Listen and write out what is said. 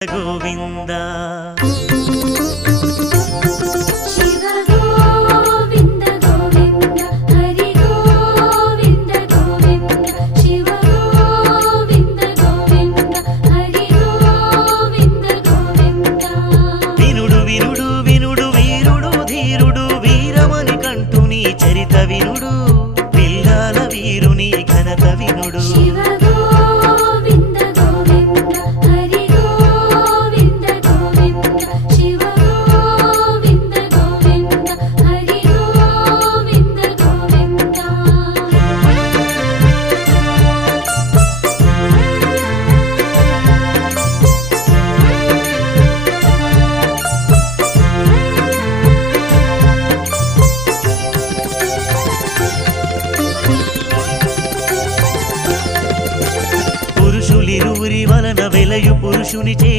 గోవింద శివ గోవింద గోవింద హరి గోవింద గోవింద శివ గోవింద గోవింద హరి గోవింద గోవింద వినుడు వినుడు వినుడు వీరుడు ధీరుడు వీరమణి కంఠుని చరిత వినుడు పిల్లాల వీరుని ఘనత వినుడు శివ గోవింద గోవింద హరి గోవింద గోవింద శివ గోవింద గోవింద హరి గోవింద గోవింద పురుషులిరువురి వలన వెలయు పురుషుని చే